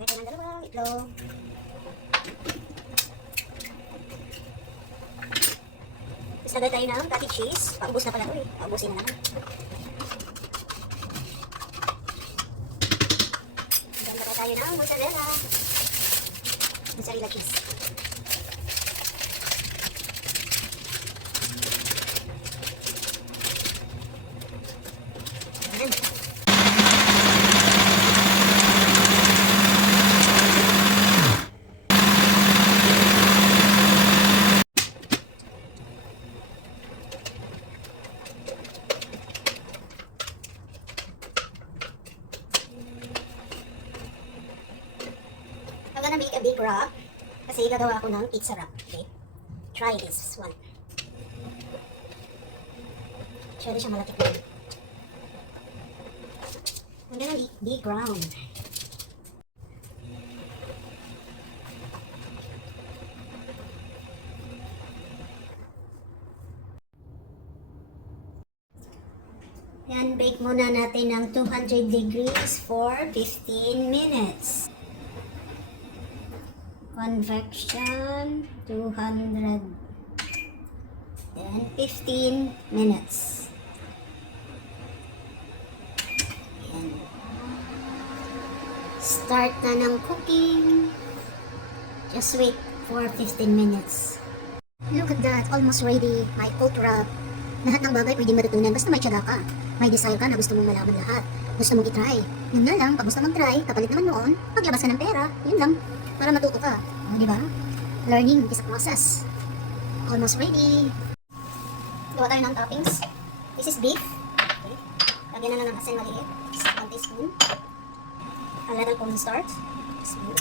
Pwede ng dalawang itlog. Tapos lagay tayo ng cottage cheese. Paubos na pala ito eh. Paubusin na naman. Then lagay tayo ng mozzarella. Mozzarella cheese. Ayan. I'm gonna make a big wrap kasi gagawa ako ng pizza wrap. Okay? Try this one. Masyado siya malaki ko. I'm gonna make big round. Yan, bake muna natin ng 200 degrees for 15 minutes. Convection 200, then 15 minutes. Ayan. Start na ng cooking. Just wait for 15 minutes. Look at that, almost ready. My cold wrap. Lahat ng bagay pwedeng matutunan basta may tiyaga ka. May desire ka na gusto mong malaman lahat. Gusto mong itry. Yun na lang, pag gusto mong try, kapalit naman noon, paglabas ka ng pera. Yun lang. Para matuto ka. O, di ba? Learning is a process. Almost ready. Gawa tayo ng toppings. This is beef. Okay. Lagyan na ng asin maliit. 1 teaspoon. A little cornstarch. Teaspoon.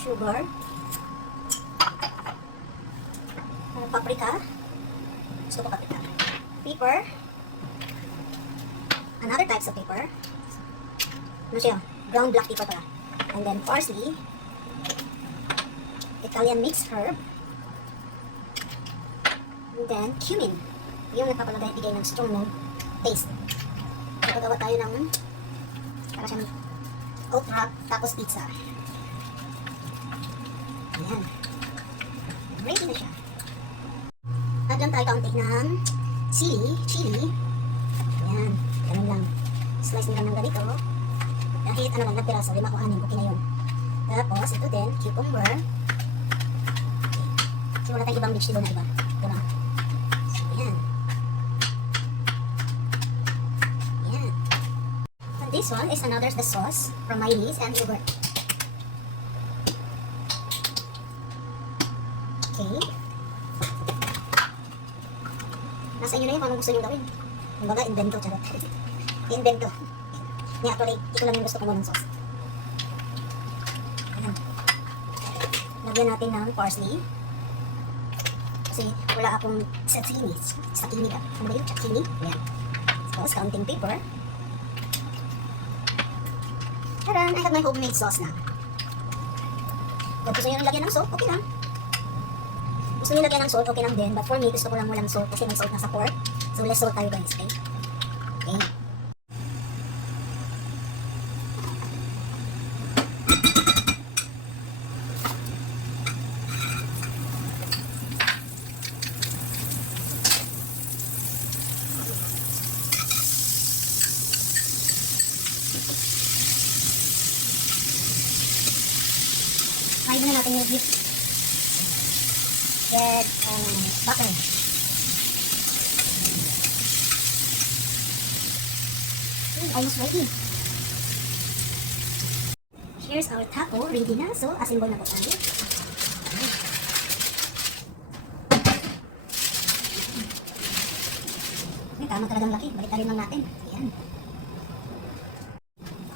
Sugar. Paprika. Gusto ko paprika. Pepper. Another types of pepper. Ano siya? Brown black pepper pala. And then parsley. Italian mixed herb. And then cumin. Yung nagpapalagay ng strong no taste. So, gagawa tayo ng para siyang oat wrap tapos pizza. Ayan. Ready na siya. Add lang tayo kaunti ng chili. Ayan. Ganun lang. Slice nila ng ganito. Kahit ano lang na piraso, 5 o 6, okay na yun. Tapos, ito din, cucumber. Okay. So, wala tayong ibang vegetable na iba. Ito na. So, ayan. Ayan. And this one is another the sauce from mayonnaise and yogurt. Okay. Nasa inyo na yun kung anong gusto nyo gawin. Kumbaga, invento, charot. Invento. Yeah, actually, ito lang yung gusto ko mo ng sauce. Ayan. Lagyan natin ng parsley. Kasi wala akong sakini. Sakini ba? Ano ba yun? Sakini? Ayan. Tapos, counting paper. Taran! I have my homemade sauce na. Kung gusto nyo lagyan ng salt, okay lang. Gusto nyo lagyan ng salt, okay lang din. But for me, gusto ko lang walang salt kasi may salt na sa pork. So, less salt tayo guys, okay? Okay. Try muna natin yung beef with butter. Almost ready. Here's our taco, ready na. So, assemble na po tayo. Tama talagang laki. Balik tayo lang natin. Ayan.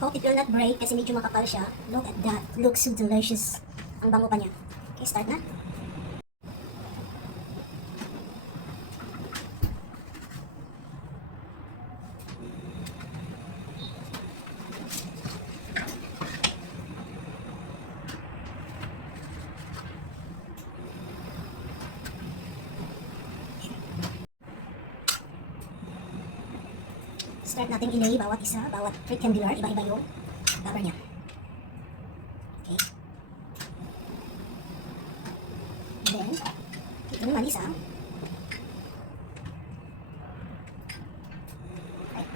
Hope it will not break kasi medyo makapal siya. Look at that. Looks so delicious. Ang bango pa niya. Okay, start na. Start natin ilay bawat isa, bawat rectangular, iba-iba yung cover niya. Okay. Then, ito naman isa. Okay.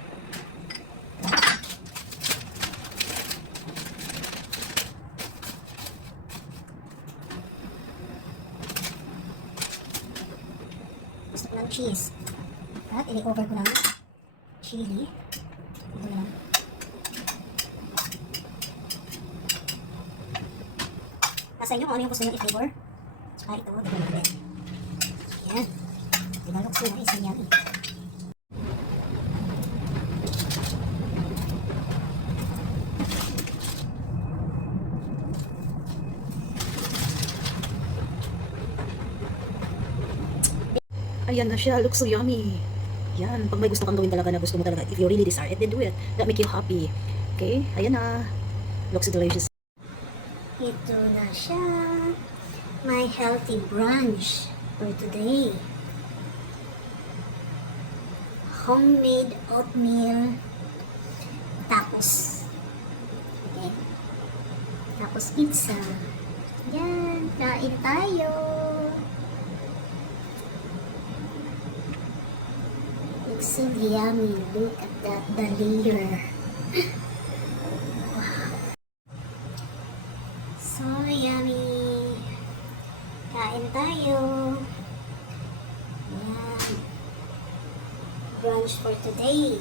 Gusto ko ng cheese. At i-over ko ng chili. Ito na lang. Nasa inyo kung ano yung gusto nyo i-flavor. Tsaka ito, dito natin. Ayan. Diba, looks so nice. Ayan. Ayan na siya. Looks so yummy. Yan. Pag may gusto kang gawin talaga na gusto mo talaga, if you really desire it, then do it. That make you happy. Okay? Ayan na. Looks so delicious. Ito na siya. My healthy brunch for today. Homemade oatmeal tacos. Okay. Tapos pizza. Yan. Kain tayo. Looks so yummy. Look at that, the layer. So yummy. Kain tayo. Yan. Brunch for today.